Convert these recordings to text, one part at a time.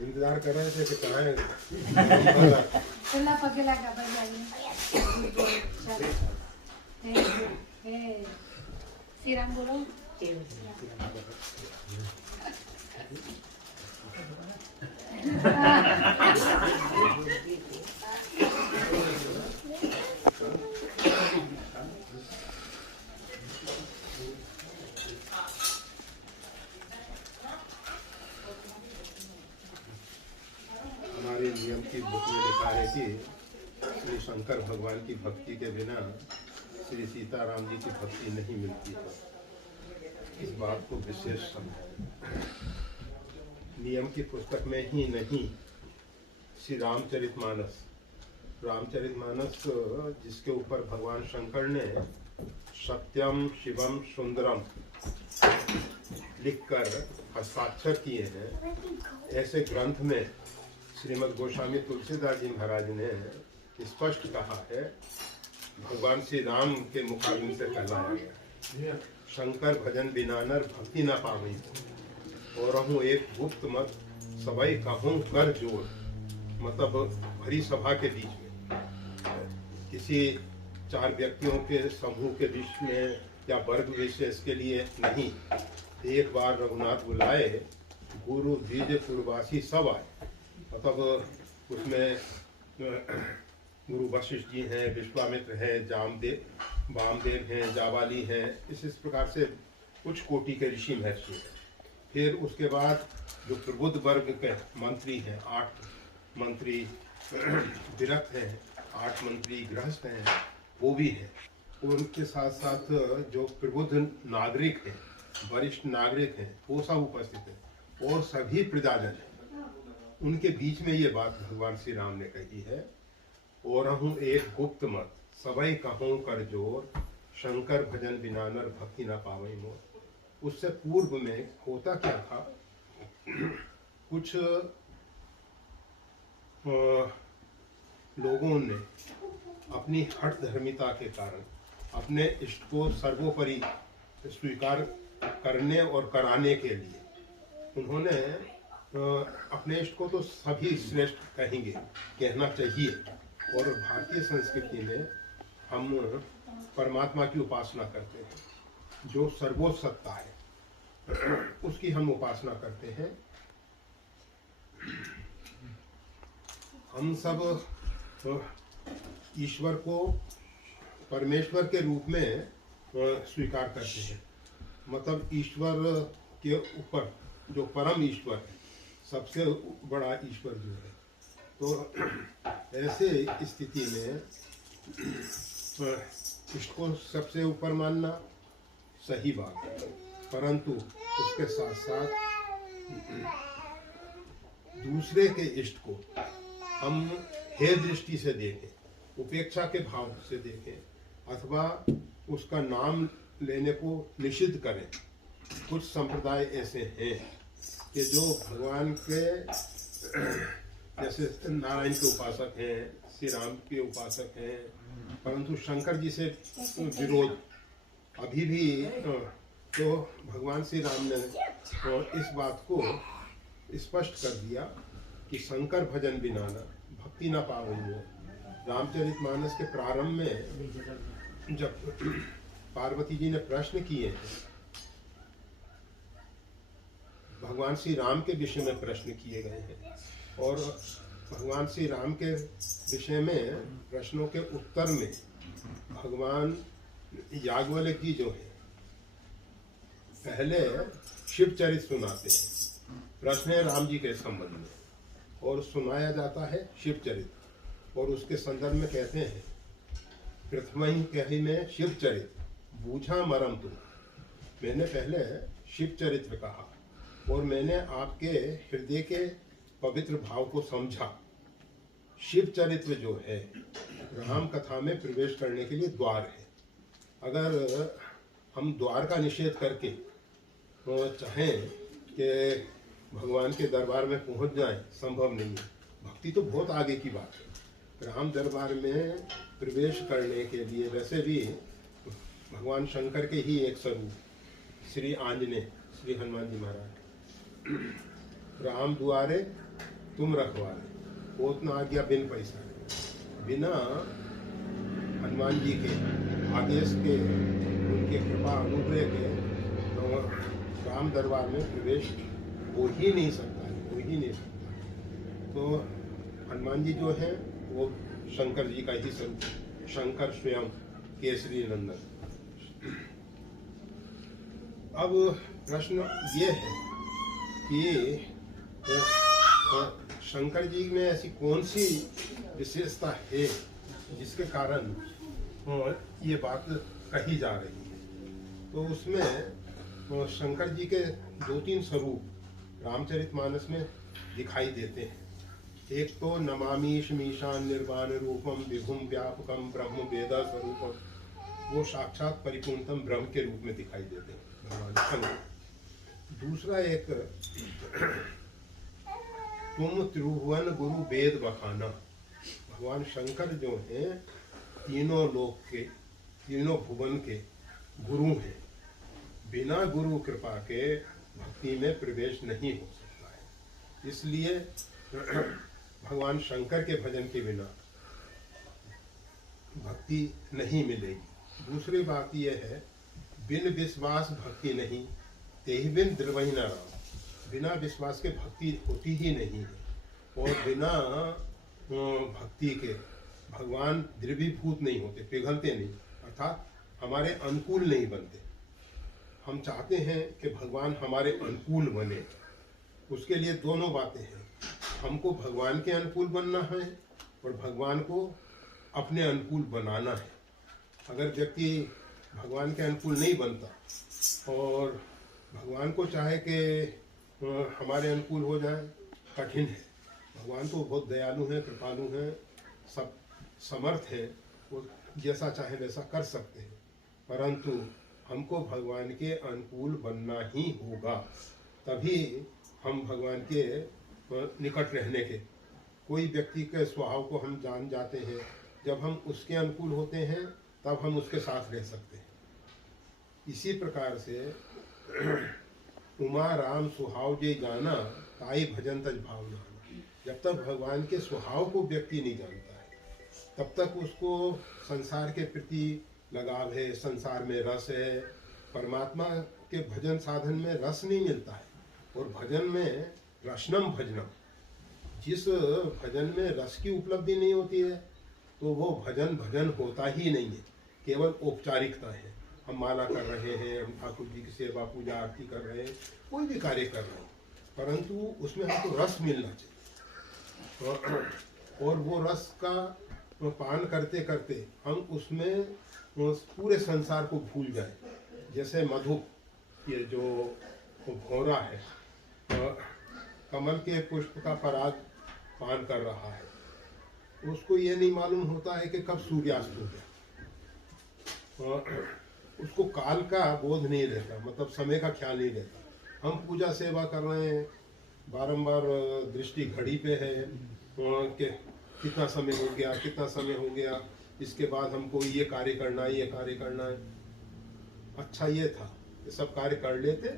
इंतजार कर रहे थे कि कहाँ है। चलना पगे लगा भाई श्री राम बोलो। हमारे नियम की बुक में लिखा है कि श्री शंकर भगवान की भक्ति के बिना श्री सीताराम जी की भक्ति नहीं मिलती है। इस बात को विशेष समझें। नियम की पुस्तक में ही नहीं, श्री रामचरितमानस जिसके ऊपर भगवान शंकर ने सत्यम शिवम सुंदरम लिखकर हस्ताक्षर किए हैं, ऐसे ग्रंथ में श्रीमद् गोस्वामी तुलसीदास जी महाराज ने स्पष्ट कहा है भगवान श्री राम के मुखाग्नि से फैलाया गया। शंकर भजन बिना नर भक्ति न पावई, और हूँ एक गुप्त मत सभई कहूँ कर जोड़। मतलब भरी सभा के बीच में, किसी 4 व्यक्तियों के समूह के बीच में या वर्ग विशेष के लिए नहीं। एक बार रघुनाथ बुलाए, गुरु द्विज पूर्वासी सब आए। मतलब उसमें गुरु वशिष्ठ जी हैं, विश्वामित्र हैं, वामदेव हैं, जाबाली हैं, इस प्रकार से कुछ कोटि के ऋषि महर्षि हैं। फिर उसके बाद जो प्रबुद्ध वर्ग के मंत्री हैं, 8 मंत्री विरक्त हैं, 8 मंत्री गृहस्थ हैं, वो भी हैं। उनके साथ साथ जो प्रबुद्ध नागरिक हैं, वरिष्ठ नागरिक हैं, वो सब उपस्थित हैं, और सभी प्रजाजन हैं। उनके बीच में ये बात भगवान श्री राम ने कही है, और हूँ एक गुप्त मत सबई कहूँ कर जोर। शंकर भजन बिना नर भक्ति न पावई मोर। उससे पूर्व में होता क्या था, कुछ लोगों ने अपनी हठ धर्मिता के कारण अपने इष्ट को सर्वोपरि स्वीकार करने और कराने के लिए उन्होंने अपने इष्ट को तो सभी श्रेष्ठ कहेंगे, कहना चाहिए। और भारतीय संस्कृति में हम परमात्मा की उपासना करते हैं, जो सर्वोच्च सत्ता है उसकी हम उपासना करते हैं। हम सब ईश्वर को परमेश्वर के रूप में स्वीकार करते हैं। मतलब ईश्वर के ऊपर जो परम ईश्वर है, सबसे बड़ा ईश्वर जो है, तो ऐसे स्थिति में इष्ट को सबसे ऊपर मानना सही बात है, परंतु उसके साथ साथ दूसरे के इष्ट को हम हे दृष्टि से देखें, उपेक्षा के भाव से देखें, अथवा उसका नाम लेने को निषिद्ध करें। कुछ संप्रदाय ऐसे हैं कि जो भगवान के जैसे नारायण के उपासक हैं, श्री राम के उपासक हैं, परंतु शंकर जी से विरोध अभी भी। तो भगवान श्री राम ने इस बात को स्पष्ट कर दिया कि शंकर भजन बिना न भक्ति न पावई। रामचरितमानस के प्रारंभ में जब पार्वती जी ने प्रश्न किए हैं, भगवान श्री राम के विषय में प्रश्न किए गए हैं, और भगवान श्री राम के विषय में प्रश्नों के उत्तर में भगवान याज्ञवल्क्य जी जो है पहले शिव चरित सुनाते हैं। प्रश्न है राम जी के संबंध में, और सुनाया जाता है शिव चरित, और उसके संदर्भ में कहते हैं प्रथम कही में शिव चरित बूझा मरम तुम। मैंने पहले शिव चरित्र कहा और मैंने आपके हृदय के पवित्र भाव को समझा। शिव चरित्र जो है राम कथा में प्रवेश करने के लिए द्वार है। अगर हम द्वार का निषेध करके तो चाहें कि भगवान के दरबार में पहुंच जाएं, संभव नहीं है। भक्ति तो बहुत आगे की बात है। राम दरबार में प्रवेश करने के लिए वैसे भी भगवान शंकर के ही एक स्वरूप श्री आंजनेय, श्री हनुमान जी महाराज, राम दुआरे तुम रखवारे, ओतना आज्ञा बिन पैसा। बिना हनुमान जी के आदेश के, उनके कृपा अनुग्रह के राम दरबार में प्रवेश हो ही नहीं सकता है, हो ही नहीं सकता। तो हनुमान जी जो है वो शंकर जी का ही स्वरूप, शंकर स्वयं केसरी नंदन। अब प्रश्न ये है कि शंकर जी में ऐसी कौन सी विशेषता है जिसके कारण ये बात कही जा रही है। तो उसमें शंकर जी के 2-3 स्वरूप रामचरितमानस में दिखाई देते हैं। एक तो नमामि शमीशान निर्वाण रूपम विभुम व्यापकम ब्रह्म वेदा स्वरूपम, वो साक्षात परिपूर्णतम ब्रह्म के रूप में दिखाई देते हैं भगवान शंकर। दूसरा एक तुम त्रिभुवन गुरु वेद बखाना, भगवान शंकर जो हैं तीनों लोक के, तीनों भुवन के गुरु हैं। बिना गुरु कृपा के भक्ति में प्रवेश नहीं हो सकता है। इसलिए भगवान शंकर के भजन के बिना भक्ति नहीं मिलेगी। दूसरी बात यह है, बिन विश्वास भक्ति नहीं, तेहि बिन द्रवहि न राम। बिना विश्वास के भक्ति होती ही नहीं है, और बिना भक्ति के भगवान द्रवीभूत नहीं होते, पिघलते नहीं, अर्थात हमारे अनुकूल नहीं बनते। हम चाहते हैं कि भगवान हमारे अनुकूल बने, उसके लिए दोनों बातें हैं, हमको भगवान के अनुकूल बनना है और भगवान को अपने अनुकूल बनाना है। अगर व्यक्ति भगवान के अनुकूल नहीं बनता और भगवान को चाहे कि हमारे अनुकूल हो जाए, कठिन है। भगवान तो बहुत दयालु हैं, कृपालु हैं, सब समर्थ हैं, वो जैसा चाहे वैसा कर सकते हैं, परंतु हमको भगवान के अनुकूल बनना ही होगा, तभी हम भगवान के निकट रहने के। कोई व्यक्ति के स्वभाव को हम जान जाते हैं, जब हम उसके अनुकूल होते हैं तब हम उसके साथ रह सकते हैं। इसी प्रकार से उमा राम सुहाव जे जाना, ताई भजन तज भावना। जब तक भगवान के स्वभाव को व्यक्ति नहीं जानता है, तब तक उसको संसार के प्रति लगाव है, संसार में रस है। परमात्मा के भजन साधन में रस नहीं मिलता है, और भजन में रसनम भजनम, जिस भजन में रस की उपलब्धि नहीं होती है तो वो भजन भजन होता ही नहीं है, केवल औपचारिकता है। हम माला कर रहे हैं, हम ठाकुर जी की सेवा पूजा आरती कर रहे हैं, कोई भी कार्य कर रहे हैं, परंतु उसमें हमको रस मिलना चाहिए। और वो रस का पान करते करते हम उसमें पूरे संसार को भूल जाए। जैसे मधु, ये जो भौरा है, कमल के पुष्प का पराग पान कर रहा है, उसको ये नहीं मालूम होता है कि कब सूर्यास्त हो गया, उसको काल का बोध नहीं रहता, मतलब समय का ख्याल नहीं रहता। हम पूजा सेवा कर रहे हैं, बारंबार दृष्टि घड़ी पे है कि कितना समय हो गया, कितना समय हो गया, इसके बाद हमको ये कार्य करना है, ये कार्य करना है। अच्छा ये था कि सब कार्य कर लेते,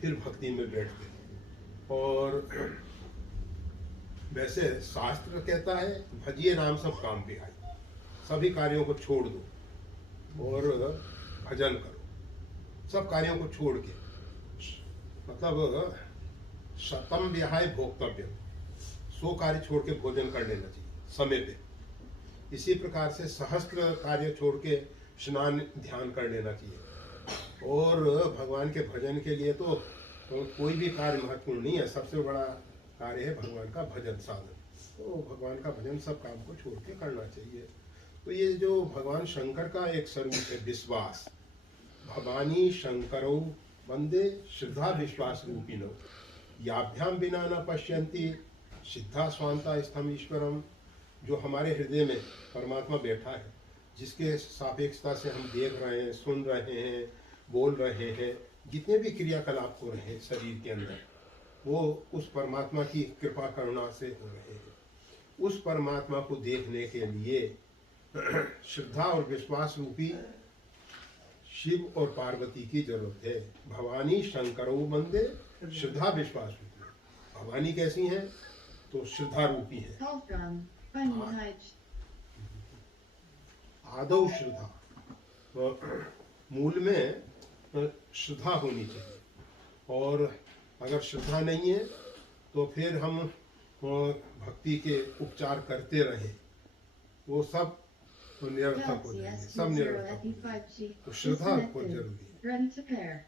फिर भक्ति में बैठते। और वैसे शास्त्र कहता है, भजिए राम सब काम पे आए, सभी कार्यों को छोड़ दो और भजन करो, सब कार्यों को छोड़ के, मतलब शतम विहाय भोक्तव्य, 100 कार्य छोड़ के भोजन कर लेना चाहिए समय पे। इसी प्रकार से सहस्त्र कार्य छोड़ के स्नान ध्यान कर लेना चाहिए। और भगवान के भजन के लिए तो कोई भी कार्य महत्वपूर्ण नहीं है, सबसे बड़ा कार्य है भगवान का भजन साधन। तो भगवान का भजन सब काम को छोड़ के करना चाहिए। तो ये जो भगवान शंकर का एक स्वरूप है विश्वास, भवानी शंकरौ वंदे श्रद्धा विश्वास रूपिणौ, याभ्याम बिना न पश्यन्ति सिद्धा स्वांता स्थम ईश्वरम। जो हमारे हृदय में परमात्मा बैठा है, जिसके सापेक्षता से हम देख रहे हैं, सुन रहे हैं, बोल रहे हैं, जितने भी क्रियाकलाप हो रहे हैं शरीर के अंदर, वो उस परमात्मा की कृपा करुणा से हो रहे हैं। उस परमात्मा को देखने के लिए श्रद्धा और विश्वास रूपी शिव और पार्वती की जरूरत है। भवानी शंकरौ वंदे श्रद्धा विश्वास रूपी। भवानी कैसी हैं? तो श्रद्धा रूपी है। आदौ श्रद्धा, तो मूल में श्रद्धा होनी चाहिए, और अगर श्रद्धा नहीं है तो फिर हम भक्ति के उपचार करते रहें, वो सब तो निरर्थक हो जाएंगे, सब निरर्थक हो जाएंगे। तो श्रद्धा बहुत जरूरी है।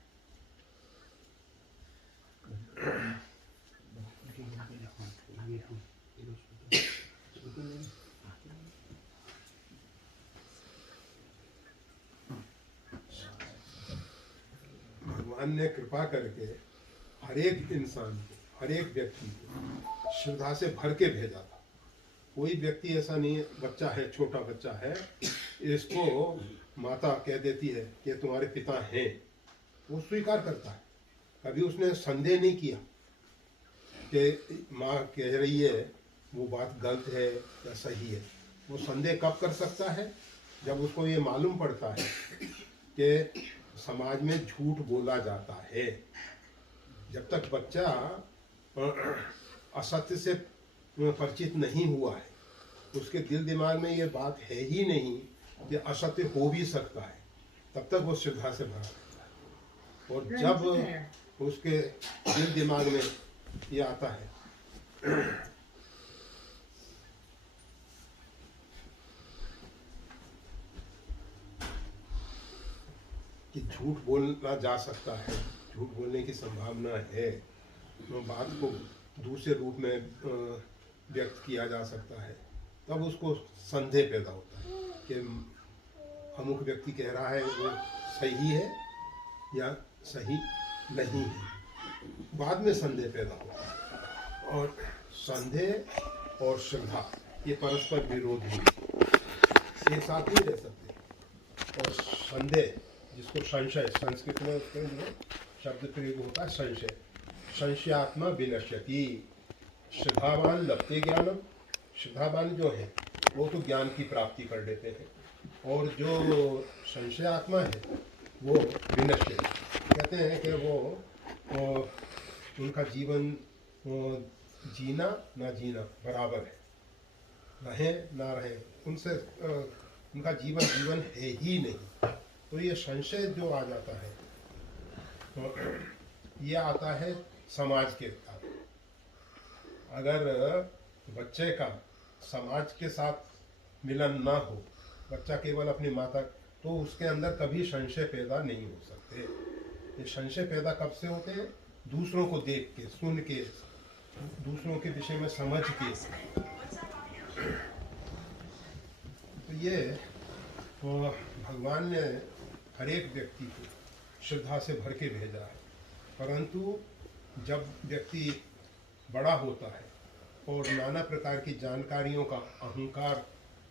भगवान ने कृपा करके हर एक इंसान को, हर एक व्यक्ति को श्रद्धा से भर के भेजा था। कोई व्यक्ति ऐसा नहीं है, बच्चा है, छोटा बच्चा है, इसको माता कह देती है कि तुम्हारे पिता हैं, वो स्वीकार करता है। कभी उसने संदेह नहीं किया कि माँ कह रही है वो बात गलत है या सही है। वो संदेह कब कर सकता है? जब उसको ये मालूम पड़ता है कि समाज में झूठ बोला जाता है, जब तक बच्चा असत्य से परिचित नहीं हुआ है, उसके दिल दिमाग में ये बात है ही नहीं कि असत्य हो भी सकता है, तब तक वो श्रद्धा से भरा रहता है। और जब उसके दिल दिमाग में ये आता है कि झूठ बोलना जा सकता है, झूठ बोलने की संभावना है, तो बात को दूसरे रूप में व्यक्त किया जा सकता है, तब उसको संदेह पैदा होता है कि अमुक व्यक्ति कह रहा है वो सही है या सही नहीं है। बाद में संदेह पैदा होता है, और संदेह और श्रद्धा ये परस्पर विरोधी एक साथ नहीं रह सकते। और संदेह, जिसको संशय, संस्कृत में उसके जो शब्द प्रयोग होता है संशय, संशयात्मा विनश्यति। श्रद्धावान लभते ज्ञानम, श्रद्धावान जो है वो तो ज्ञान की प्राप्ति कर लेते हैं, और जो संशयात्मा है वो विनश्य, कहते हैं कि वो उनका जीवन जीना ना जीना बराबर है, रहें ना रहें, उनसे उनका जीवन है ही नहीं। तो ये संशय जो आ जाता है, तो ये आता है समाज के साथ। अगर बच्चे का समाज के साथ मिलन ना हो, बच्चा केवल अपनी माता, तो उसके अंदर कभी संशय पैदा नहीं हो सकते। ये संशय पैदा कब से होते हैं? दूसरों को देख के, सुन के, दूसरों के विषय में समझ के। तो ये भगवान ने हर एक व्यक्ति को श्रद्धा से भर के भेजा है, परंतु जब व्यक्ति बड़ा होता है और नाना प्रकार की जानकारियों का अहंकार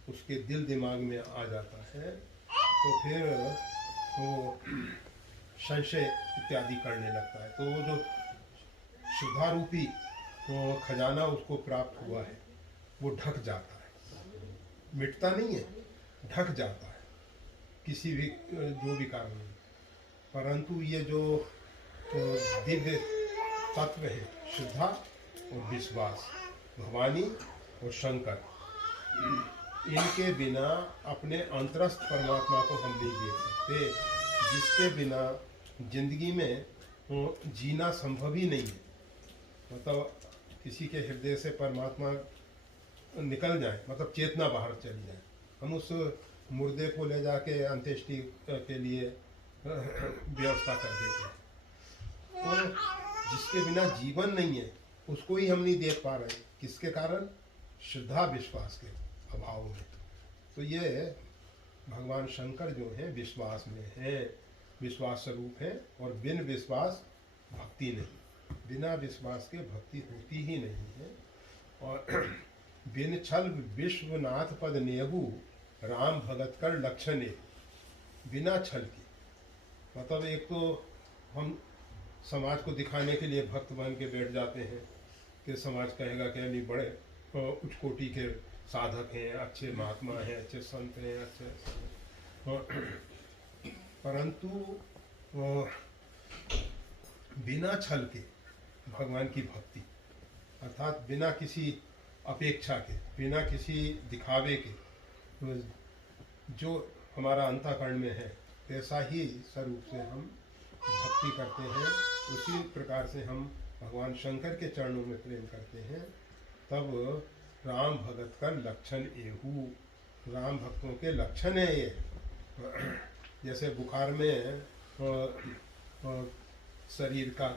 उसके दिल दिमाग में आ जाता है, तो फिर वो संशय इत्यादि करने लगता है। तो वो जो श्रद्धा रूपी खजाना उसको प्राप्त हुआ है वो ढक जाता है, मिटता नहीं है, ढक जाता है किसी भी जो भी कारण नहीं। परंतु ये जो दिव्य तत्व है, श्रद्धा और विश्वास, भवानी और शंकर, इनके बिना अपने अंतरस्थ परमात्मा को हम नहीं देख सकते, जिसके बिना जिंदगी में जीना संभव ही नहीं है। मतलब किसी के हृदय से परमात्मा निकल जाए, मतलब चेतना बाहर चली जाए, हम उस मुर्दे को ले जाके अंत्येष्टि के लिए व्यवस्था कर देते हैं। तो जिसके बिना जीवन नहीं है उसको ही हम नहीं देख पा रहे, किसके कारण? श्रद्धा विश्वास के अभाव में। तो ये भगवान शंकर जो हैं विश्वास में हैं, विश्वास स्वरूप हैं, और बिन विश्वास भक्ति नहीं, बिना विश्वास के भक्ति होती ही नहीं है। और बिन छल विश्वनाथ पद नेहु राम भगत कर लक्षण, बिना छल के, मतलब एक तो हम समाज को दिखाने के लिए भक्त बन के बैठ जाते हैं कि समाज कहेगा कि नहीं बड़े उच्च कोटि के साधक हैं, अच्छे महात्मा हैं, अच्छे संत हैं, अच्छे, परंतु बिना छल के भगवान की भक्ति, अर्थात बिना किसी अपेक्षा के, बिना किसी दिखावे के, जो हमारा अंतःकरण में है ऐसा ही स्वरूप से हम भक्ति करते हैं, उसी प्रकार से हम भगवान शंकर के चरणों में प्रेम करते हैं। तब राम भगत का लक्षण एहू, राम भक्तों के लक्षण है ये। जैसे बुखार में शरीर का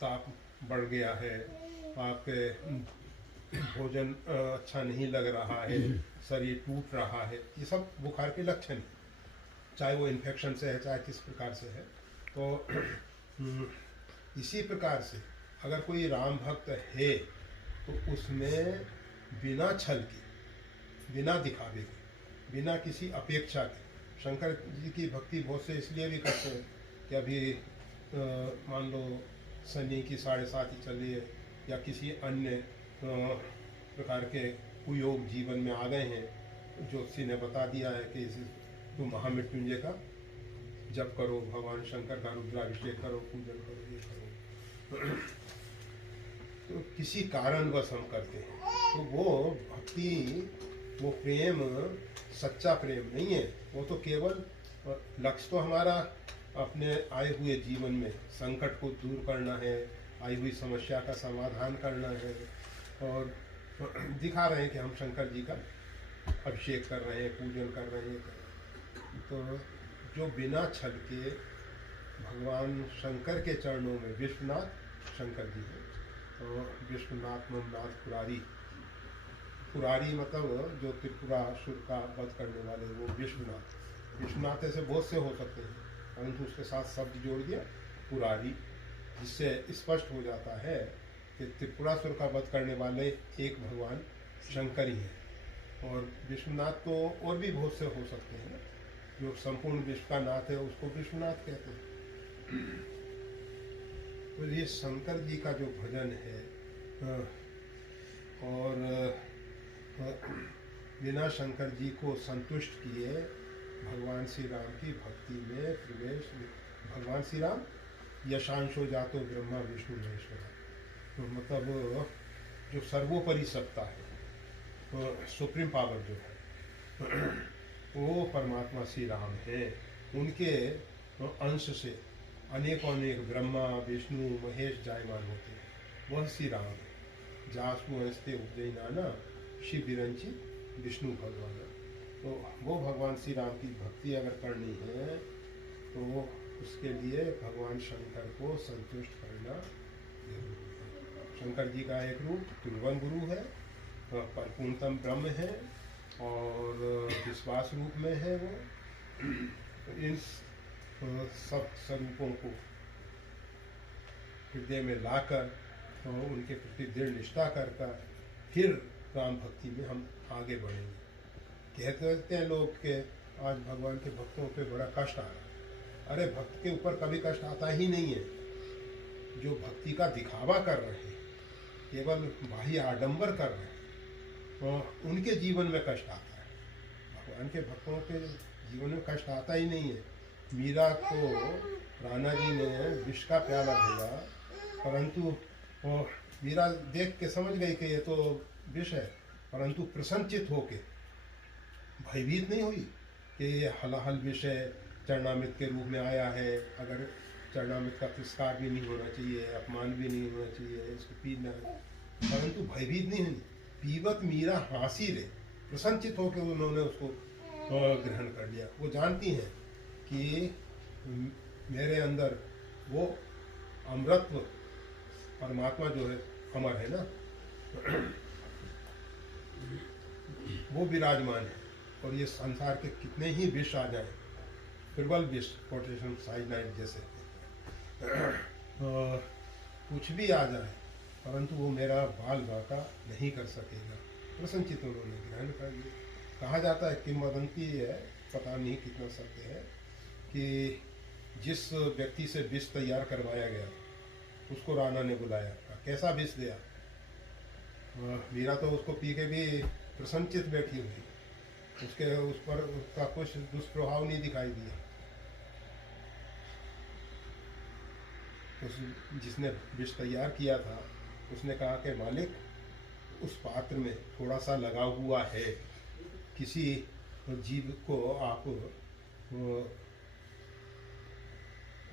ताप बढ़ गया है, आपके भोजन अच्छा नहीं लग रहा है, शरीर टूट रहा है, ये सब बुखार के लक्षण हैं, चाहे वो इन्फेक्शन से है चाहे किस प्रकार से है। तो इसी प्रकार से अगर कोई राम भक्त है तो उसमें बिना छल के, बिना दिखावे के, बिना किसी अपेक्षा के, शंकर जी की भक्ति बहुत से इसलिए भी करते हैं कि अभी मान लो शनि की 7.5 चली है या किसी अन्य प्रकार के कुयोग जीवन में आ गए हैं, ज्योतिषी ने बता दिया है कि तुम महामृत्युंजय का जप करो, भगवान शंकर का रुद्राभिषेक करो, पूजन करो, ये करो। तो किसी कारणवश हम करते हैं, तो वो भक्ति, वो प्रेम सच्चा प्रेम नहीं है। वो तो केवल लक्ष्य तो हमारा अपने आए हुए जीवन में संकट को दूर करना है, आई हुई समस्या का समाधान करना है, और दिखा रहे हैं कि हम शंकर जी का अभिषेक कर रहे हैं, पूजन कर रहे हैं। तो जो बिना छल के भगवान शंकर के चरणों में, विश्वनाथ शंकर जी हैं, और विश्वनाथ ममनाथ पुरारी, पुरारी मतलब जो त्रिपुरासुर का वध करने वाले, वो विश्वनाथ। विश्वनाथ ऐसे बहुत से हो सकते हैं, परंतु उसके साथ शब्द जोड़ दिया पुरारी, जिससे स्पष्ट हो जाता है कि त्रिपुरासुर का वध करने वाले एक भगवान शंकर ही हैं। और विश्वनाथ तो और भी बहुत से हो सकते हैं, जो संपूर्ण विश्व का नाथ है उसको विश्वनाथ कहते हैं। तो ये शंकर जी का जो भजन है, और बिना शंकर जी को संतुष्ट किए भगवान श्री राम की भक्ति में प्रवेश, भगवान श्री राम यशांशो जातो ब्रह्मा विष्णु महेश्वरा, तो मतलब जो सर्वोपरि सत्ता है, तो सुप्रीम पावर जो है, वो परमात्मा श्री राम है। उनके अंश से अनेकों अनेक ब्रह्मा विष्णु महेश जायमान होते हैं, वह श्री राम है। जासु हंसते उपजयनाना शिव विरंची विष्णु भगवान। तो वो भगवान श्री राम की भक्ति अगर करनी है तो उसके लिए भगवान शंकर को संतुष्ट करना जरूरी है। शंकर जी का एक रूप त्रिभुवन गुरु है, परिपूर्णतम ब्रह्म है, और विश्वास रूप में है वो। इन सब स्वरूपों को हृदय में लाकर और उनके प्रति दृढ़ निष्ठा कर फिर राम भक्ति में हम आगे बढ़ेंगे। कहते हैं लोग कि आज भगवान के भक्तों पे बड़ा कष्ट आ रहा है। अरे भक्त के ऊपर कभी कष्ट आता ही नहीं है। जो भक्ति का दिखावा कर रहे हैं, केवल बाह्य आडंबर कर रहे हैं, तो उनके जीवन में कष्ट आता है। भगवान के भक्तों के जीवन में कष्ट आता ही नहीं है। मीरा को राणा जी ने विष का प्याला भेजा, परंतु मीरा देख के समझ गई कि ये तो विष है, परंतु प्रसन्नचित होके भयभीत नहीं हुई कि ये हलाहल विष है, चरणामृत के रूप में आया है, अगर चरणामृत का तिरस्कार भी नहीं होना चाहिए, अपमान भी नहीं होना चाहिए, इसको पीना है, परंतु भयभीत नहीं हुई। पीवत मीरा हासी रे, प्रसन्नचित होकर उन्होंने उसको ग्रहण कर लिया। वो जानती हैं कि मेरे अंदर वो अमृतत्व परमात्मा जो है अमर है ना, वो विराजमान है। और ये संसार के कितने ही विष आ जाए, प्रबल विष, पोटेशियम साइनाइड जैसे कुछ भी आ जाए, परंतु वो मेरा बाल बाका नहीं कर सकेगा। प्रसन्नचित उन्होंने ग्रहण कर लिया। कहा जाता है, किंवदंती है, पता नहीं कितना सत्य है, कि जिस व्यक्ति से विष तैयार करवाया गया उसको राणा ने बुलाया, कैसा विष दिया। मीरा तो उसको पी के भी प्रसन्नचित बैठी हुई, उसके उस पर उसका कुछ दुष्प्रभाव नहीं दिखाई दिया। उस जिसने विष तैयार किया था उसने कहा कि मालिक, उस पात्र में थोड़ा सा लगा हुआ है, किसी जीव को आप,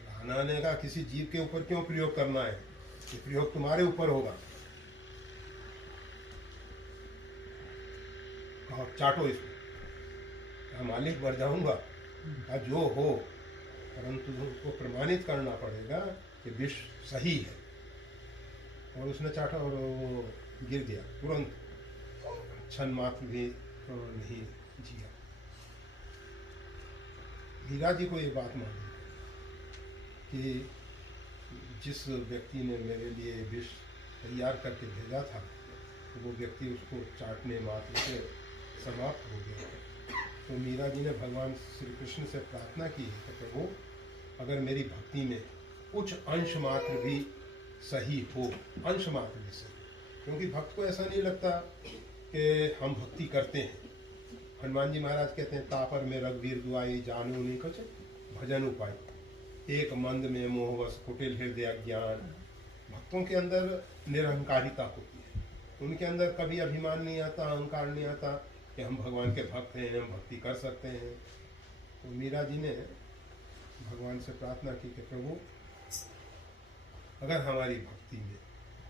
राणा ने कहा किसी जीव के ऊपर क्यों प्रयोग करना है, ये प्रयोग तुम्हारे ऊपर होगा, कहा चाटो इसको। कहा मालिक मर जाऊंगा, कहा जो हो, परंतु उनको प्रमाणित करना पड़ेगा कि विष सही है। और उसने चाटा और वो गिर गया, तुरंत क्षण मात्र भी नहीं जिया। मीरा जी को ये बात मालूम कि जिस व्यक्ति ने मेरे लिए विष तैयार करके भेजा था, तो वो व्यक्ति उसको चाटने मात्र से समाप्त हो गया। तो मीरा जी ने भगवान श्री कृष्ण से प्रार्थना की कि प्रभु, अगर मेरी भक्ति में कुछ अंश मात्र भी सही हो, अंश मात्र भी सही, क्योंकि भक्त को ऐसा नहीं लगता कि हम भक्ति करते हैं, हनुमान जी महाराज कहते हैं तापर में रघुवीर दुआई जानू नहीं कुछ भजन उपाय, एक मंद में मोहवश कुटिल हृदय ज्ञान। भक्तों के अंदर निरहंकारिता होती है, उनके अंदर कभी अभिमान नहीं आता, अहंकार नहीं आता कि हम भगवान के भक्त हैं, हम भक्ति कर सकते हैं। तो मीरा जी ने भगवान से प्रार्थना की कि प्रभु अगर हमारी भक्ति में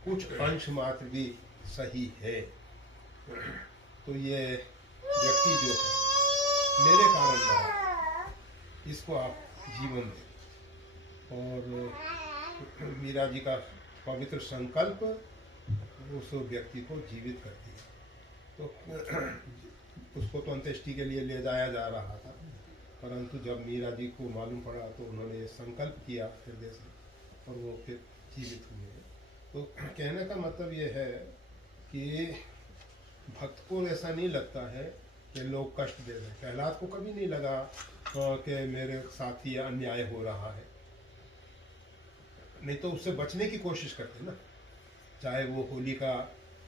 कुछ अंश मात्र भी सही है तो ये व्यक्ति जो है मेरे कारण मरा, इसको आप जीवन दें। और मीरा जी का पवित्र संकल्प उस व्यक्ति को जीवित करती है। तो उसको तो अंत्येष्टि के लिए ले जाया जा रहा था, परंतु जब मीरा जी को मालूम पड़ा तो उन्होंने संकल्प किया हृदय से और वो फिर जीवित हुए। तो कहने का मतलब ये है कि भक्त को ऐसा नहीं लगता है कि लोग कष्ट दे रहे हैं। प्रहलाद को कभी नहीं लगा कि मेरे साथ ही अन्याय हो रहा है, नहीं तो उससे बचने की कोशिश करते ना। चाहे वो होलिका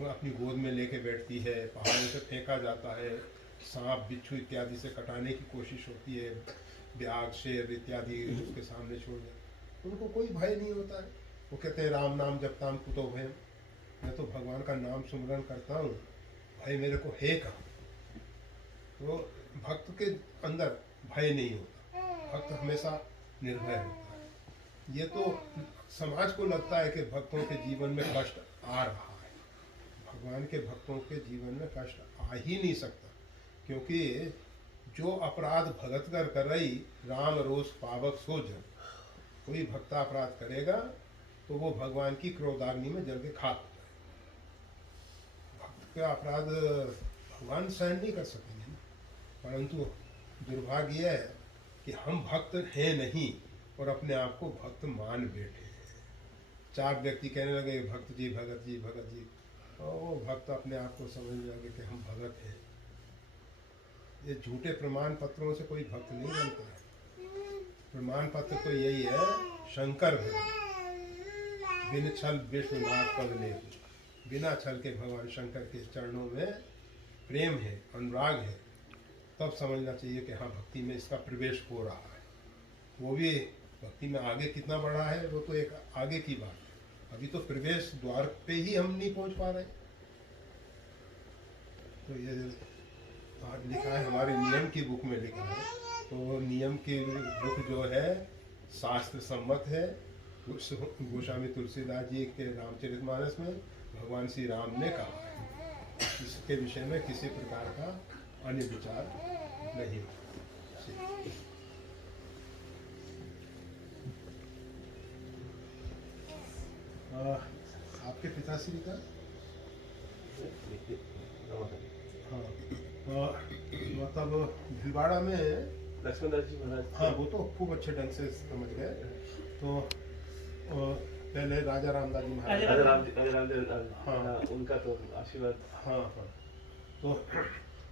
अपनी गोद में लेके बैठती है, पहाड़ों से फेंका जाता है, सांप बिच्छू इत्यादि से कटाने की कोशिश होती है, ब्याग शेर इत्यादि उसके सामने छोड़ दिया, उनको कोई भय नहीं होता है। वो कहते हैं राम नाम जपताम कुतो भय, मैं तो भगवान का नाम सुमरन करता हूँ, भय मेरे को है कहाँ। तो भक्त के अंदर भय नहीं होता, भक्त हमेशा निर्भय होता है। ये तो समाज को लगता है कि भक्तों के जीवन में कष्ट आ रहा है, भगवान के भक्तों के जीवन में कष्ट आ ही नहीं सकता, क्योंकि जो अपराध भगत कर रही राम रोष पावक सो जग। कोई भक्ता अपराध करेगा तो वो भगवान की क्रोधाग्नि में जल के खाक हो जाए। भक्त का अपराध भगवान सहन नहीं कर सकेंगे, परंतु दुर्भाग्य है कि हम भक्त हैं नहीं और अपने आप को भक्त मान बैठे हैं। चार व्यक्ति कहने लगे भक्त जी भगत जी भगत जी, और वो भक्त अपने आप को समझने लगे कि हम भगत हैं। ये झूठे प्रमाण पत्रों से कोई भक्त नहीं बनता है। प्रमाण पत्र तो यही है, शंकर भजन बिन छल विश्वनाथ पद ले, बिना छल के भगवान शंकर के चरणों में प्रेम है, अनुराग है, तब समझना चाहिए कि हाँ भक्ति में इसका प्रवेश हो रहा है। वो भी भक्ति में आगे कितना बढ़ा है वो तो एक आगे की बात है, अभी तो प्रवेश द्वार पे ही हम नहीं पहुंच पा रहे। तो ये लिखा है हमारे नियम की बुक में लिखा है, तो नियम की बुक जो है शास्त्र सम्मत है। गोस्वामी तुलसीदास जी के रामचरितमानस में भगवान श्री राम ने कहा है, इसके विषय में किसी प्रकार का अन्य विचार नहीं। आपके पिताश्री का हाँ, मतलब भिलवाड़ा में लक्ष्मणदास जी महाराज, हाँ वो तो खूब अच्छे ढंग से समझ गए। तो पहले राजा रामदास जी महाराज, हाँ उनका तो आशीर्वाद। हाँ हाँ, तो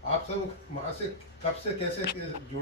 आप सब वहाँ से कब से कैसे जुड़